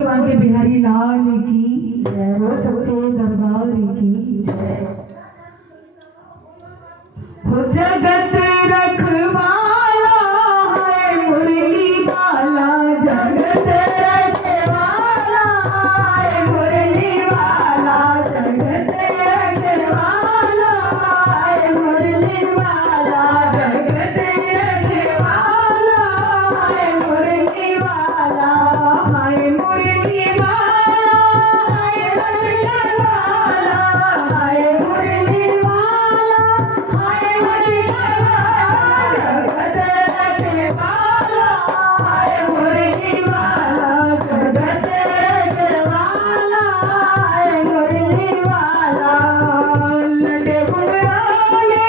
बांके बिहारी लाल की जय हो, सच्चे दरबार की जय हो। जगत रखवाला है मुरली वाला, जगत रखवाला है मुरली वाला, जगत रखवाला है मुरली वाला, जगत रखवाला है मुरली वाला, है मुरली वाला, है मुरली वाला, है मुरली वाला, है मुरली वाला, जगत रखवाला है मुरली वाला, जगत रखवाला है मुरली वाला। लटे घुंघराले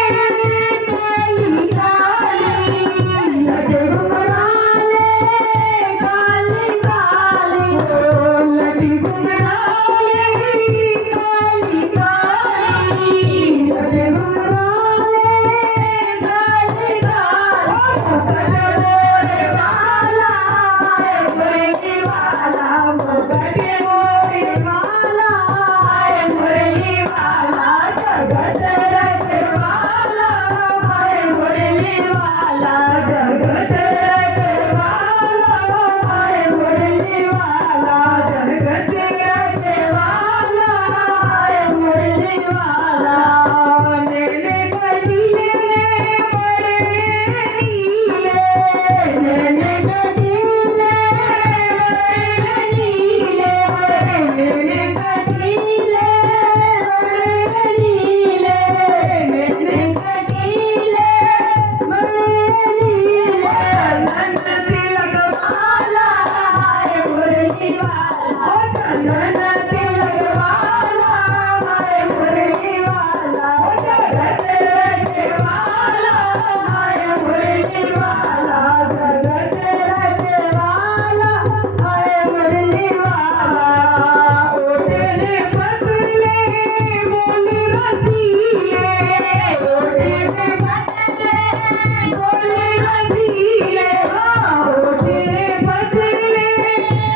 काली काली, लटे घुंघराले काली काली, लटे घुंघराले काली काली, लटे घुंघराले काली काली। मुकुट वाला है मुरली वाला, मुकुट वाला है मुरली वाला, जगत रखवाला है मुरली वाला, जगत रखवाला है मुरली वाला, जगत रखवाला है मुरली वाला। नैने कटीले बड़े नीले, नैने कटीले बड़े नीले, नैने कटीले बड़े नीले, नैने कटीले बड़े नीले। चंदन तिलक वाला है मुरली वाला, चंदन तिलक वाला है मुरली वाला, जगत रखवाला है मुरली वाला, जगत रखवाला है मुरली वाला। ओ तेरे बदले बोल रसीले, ओ तेरे बदले बोल रसीले, ओ तेरे बदले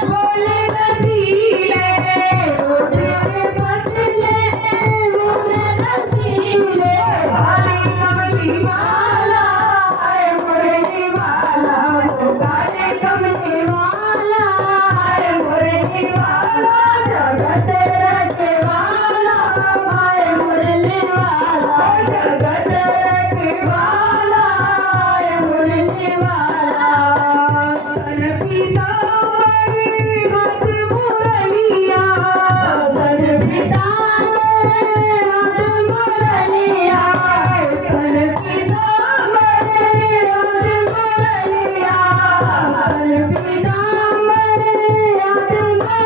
बोल रसीले, ओ तेरे बदले बोल रसीले। काली कमली वाला है मुरली वाला, काली कमली वाला है मुरली वाला, जगत रखवाला है मुरली वाला, जगत रखवाला है मुरली वाला। तन पीतांबर हाथ मुरलिया, तन पीतांबर हाथ मुरलिया, तन पीतांबर हाथ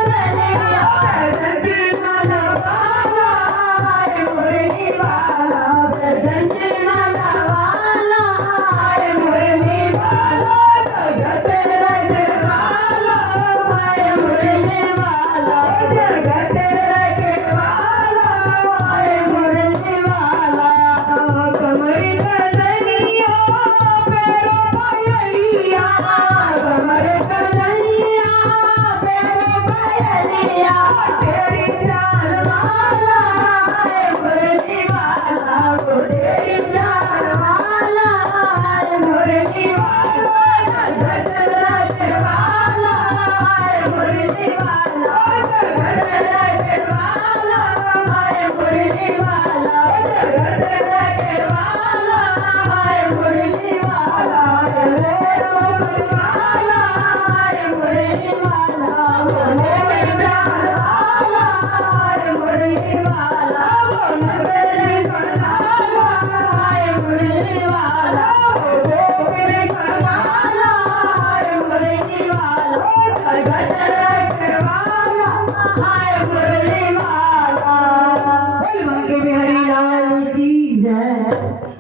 मुरलिया, तन पीतांबर हाथ मुरलिया। भजन मलवाला है मुरली वाला, भजन मलवाला है मुरली वाला, जगत रखवाला है मुरली वाला, जगत रखवाला है मुरली वाला। कमर कलनिया पैरो पायलिया, कमर कलनिया पैरो पायलिया, तेरी चाल वाला है मुरली वाला, तेरी चाल वाला है मुरली वाला, जगत रखवाला है मुरली वाला, जगत रखवाला है मुरली वाला, जगत रखवाला है मुरली वाला। रे रखवाला है मुरली वाला, बोले चाल वाला है मुरली वाला, बोले रखवाला है मुरली वाला, बोले रखवाला है मुरली वाला, जगत रखवाला है